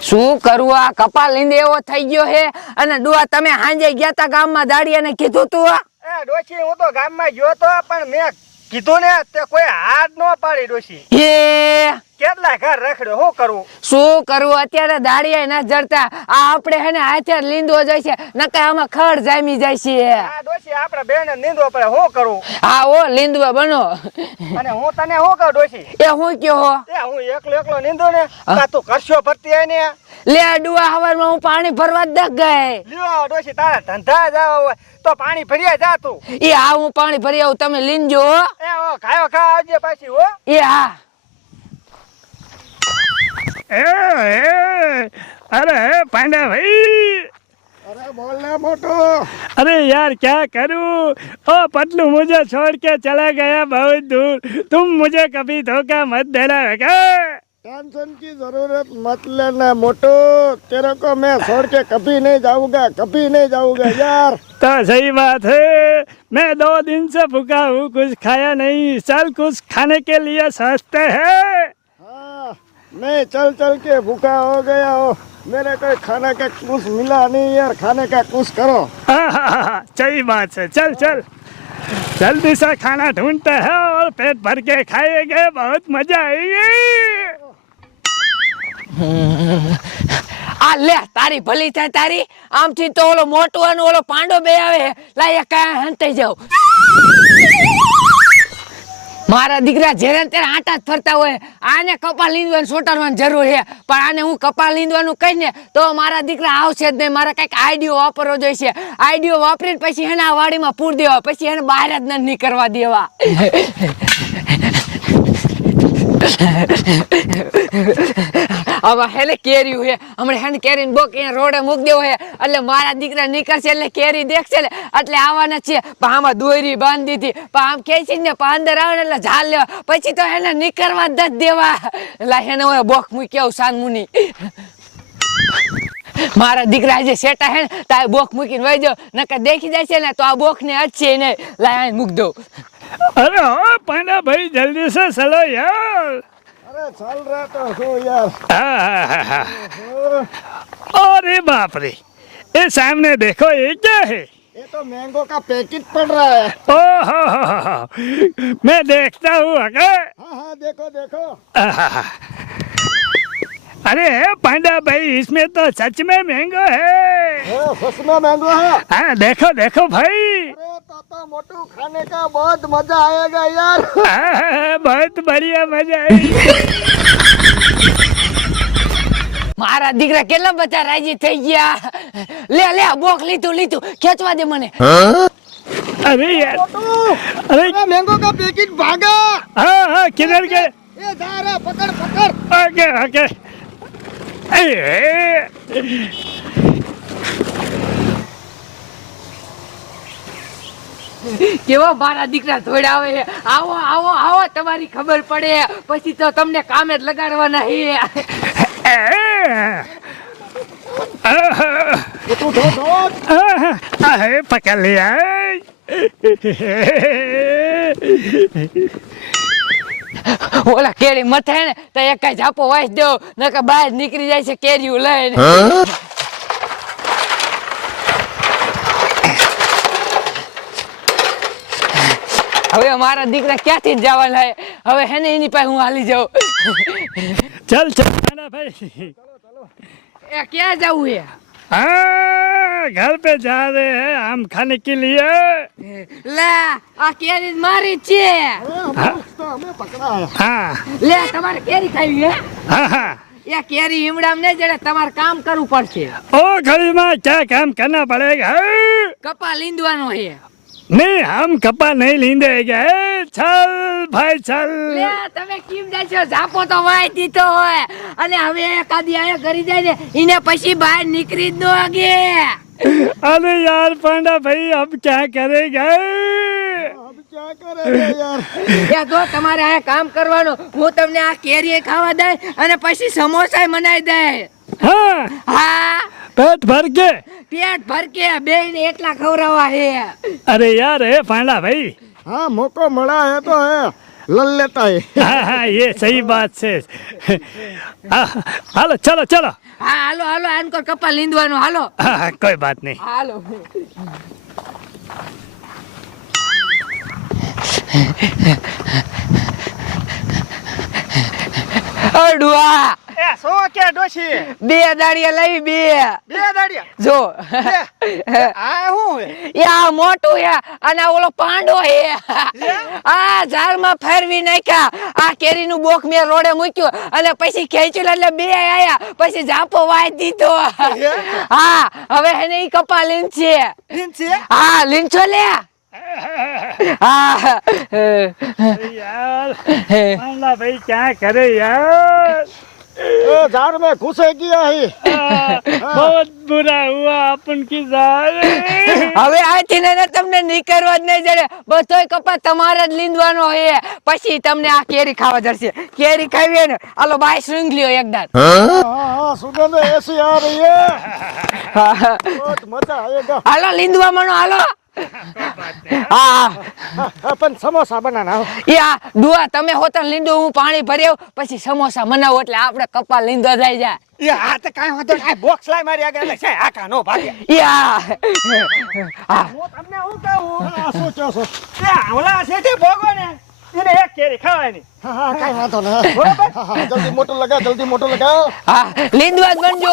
શું કરવું આ કપાલ લીંદે એવો થઈ ગયો હે. અને ડુઆ તમે હાંજે ગયા તા ગામમાં દાડિયાને કીધું તું આ? ડોશી હું તો ગામમાં ગયો તો પણ મેં કીધું ને તે કોઈ હાથ ન પાડી ડોશી. હે. કેટલા ઘર રખડ્યો શું કરવું શું કરવું અત્યારે દાડિયા ના જડતા. આ આપણે હે ને હાથે લીંદો જાય છે. નકા આમાં ખડ જામી જાય છે. આ ડોશી આપણે બેન લીંદો પડે. શું કરવું હા ઓ લીંદવા બનો. અને હું તને શું કહું ડોશી? એ હું કયો હો? એ હું એકલો એકલો લીંદો ને કા તું કરશો ભરતી હોય ને? લે ડુઆ હવારમાં હું પાણી ભરવા જ દક ગઈ. લ્યો ડોશી તારા ધંધા જાવ હોય. તો પાણી ભર્યા જા તું. એ હા હું પાણી ભરી આવું. તમે લીંજો એ ઓ ખાયો ખા આવજે પાછી હો. એ હા. अरे पांडा भाई। अरे बोलना मोटो। अरे यार क्या करूँ? ओ पतलू मुझे छोड़ के चला गया बहुत दूर। तुम मुझे कभी धोखा मत देना टेंशन की ज़रूरत मत लेना मोटो। तेरे को मैं छोड़ के कभी नहीं जाऊँगा कभी नहीं जाऊँगा यार। तो सही बात है। मैं दो दिन से भूखा हूँ कुछ खाया नहीं। चल कुछ खाने के लिए सोचते हैं। हाँ मैं चल चल के भूखा हो गया हो मेरे को खाने का कुछ मिला नहीं यार खाने का कुछ करो आहाहा, सही बात है चल चल जल्दी से खाना ढूंढते हैं और पेट भर के खाएंगे बहुत मजा आएगी આ લે તારી ભલી થાય તારી આમથી તો ઓલો મોટો અને ઓલો પાંડો બે આવે લાય કાંઈ હંતાઈ જાવ મારા દીકરા જ્યારે ને ત્યારે આટા જ ફરતા હોય, આને કપાલ લીંદવાનું સોટાડવાની જરૂર છે. પણ આને હું કપાલ લીંદવાનું કહીને તો મારા દીકરા આવશે જ નહીં. મારે કંઈક આઈડિયો વાપરવો જોઈશે. આઈડિયો વાપરીને પછી એને આ વાડીમાં પૂર દેવા, પછી એને બહાર જ ન કરવા દેવા. આવા હેલે કેરી હે. હમણે હેન કેરીને બોક એ રોડે મુક દેવો હે. એટલે મારા દીકરા નીકળશે એટલે કેરી દેખશે એટલે આવવાના છે પામા દોરી બાંધી દીધી પણ આમ ખેંચી ને પાંદર આવે એટલે ઝાલ લેવા. પછી તો એને નીકળવા જ દેવા. એટલે હેને હવે બોક મૂક્યો સાન મુની. મારા દીકરા જે સેટા હે ને બોખ મૂકીને વહી દો નકર દેખી જશે ને, તો આ બોક ને અચ્છે ને લાય મૂક દો અરે હા, પાંડા ભાઈ જલ્દી સે સલો યાર. चल रहा तो हूँ यार। अरे बाप रे ये सामने देखो ये क्या है ये तो मैंगो का पैकेट पड़ रहा है ओ हो हो हो। मैं देखता हूँ अगर हाँ हाँ देखो देखो। अरे पांडा भाई इसमें तो सच में मैंगो है हाँ, सच में मैंगो है हाँ देखो देखो भाई अरे पापा मोटू खाने का बहुत मजा आएगा यार आहा, बहुत बढ़िया मजा आई મારા દીકરા કેટલા બધા રાજી થઈ ગયા લે લે આ બોક લીધું લીધું ખેંચવા દે મને अरे यार मोटू अरे अरे मैंगो का पैकेट भागा हाँ हाँ किधर गए ये जा रहा पकड़ पकड़ ओके ओके ए, કેવા મારા દીકરા ધોડાવે આવે આવો આવો આવો, તમારી ખબર પડે. પછી તો તમને કામે જ લગાડવાના હે. પકડ લે. ઓલા કેરી મથે ને તો એક કઈ ઝાપો વાસ દો નકર બહાર નીકળી જાય છે કેરી લઈને. હવે મારા દીકરા ક્યાંથી જવા જવાના હવે હેને એની પાસે હું હાલી જાઉં. ચાલ ચાલ ભાઈ. એ ક્યાં જવું હે? હા? घर पे जा रहे हैं आम खाने के लिए લે આ કેરી મારી જ છે अरे हम तो हमें पकड़ा है हाँ લે તમારે કેરી ખાવી હે हाँ हाँ એ કેરી હિમડામ ને જડે તમારે કામ કરવું પડશે ओ घड़ी में क्या काम करना पड़ेगा કપા લીંદવાનો હે नहीं हम कपा नहीं लींदेंगे चल भाई चल લે તમે કેમ જાય છો ઝાપો તો વાય દીધો હોય અને હવે એકાદી આયા કરી જાય ને એને પછી બહાર નીકળી જ નો આગે अरे यार पांडा भाई अब क्या करेंगे अब क्या करेंगे यार એ જો તમારે આ કામ કરવાનું હું તમને આ કેરી ખાવા દે અને પછી સમોસા બનાવી દે हाँ હા पेट भर के પેટ ભર કે બે ને એટલા ખવડાવવા હે अरे यार हे पांडा भाई हाँ मोको मड़ा है तो है લલ લેતા હે હા હા એ સહી વાત છે. હાલો ચલો ચલો. હા હાલો હાલો આનકો કપા લીંદવાનો હાલો. હા કોઈ વાત નહીં. હાલો. અડવા. એ સો બે દાડિયા લઈ બે. બે દાડિયા? જો. આ હું એ આ મોટું હે અને ઓલો પાંડો હે. આ ઝાડમાં ફેરવી નાખ્યા. આ કેરીનું બોક મે રોડે મૂક્યું અને પછી ખેંચ્યું એટલે બે આયા. પછી ઝાપો વાય દીધો. હા હવે એને ઈ કપા લીન છે લીન છે હા. લીન છો લે યાર ભાઈ ક્યાં કરે યાર? करे यार એ ઝાડ में घुसे गया है आ, बहुत बुरा हुआ अपन की साथ હવે આથી ને તમને નીકળવા જ નહીં જડે બધોય કપા તમારે જ લીંદવાનો હે પછી તમને આ કેરી ખાવા જશે કેરી ખાવી હોય ને આલો બાય શૃંગલીઓ એકદાર हाँ हाँ सुगंध ऐसी आ रही है बहुत मजा आएगा હાલો લીંદવા મનો હાલો હા. પછી સમોસા બનાવો એટલે આપણે કપા લીંડો થઈ આ તો નો હું. તમને હું કહું? શું છો? છો ઓલા સેઠી ભોગો ને એને એક કેરી ખાવાની. હા મોટો લગા જલ્દી મોટો લગા હા બનજો.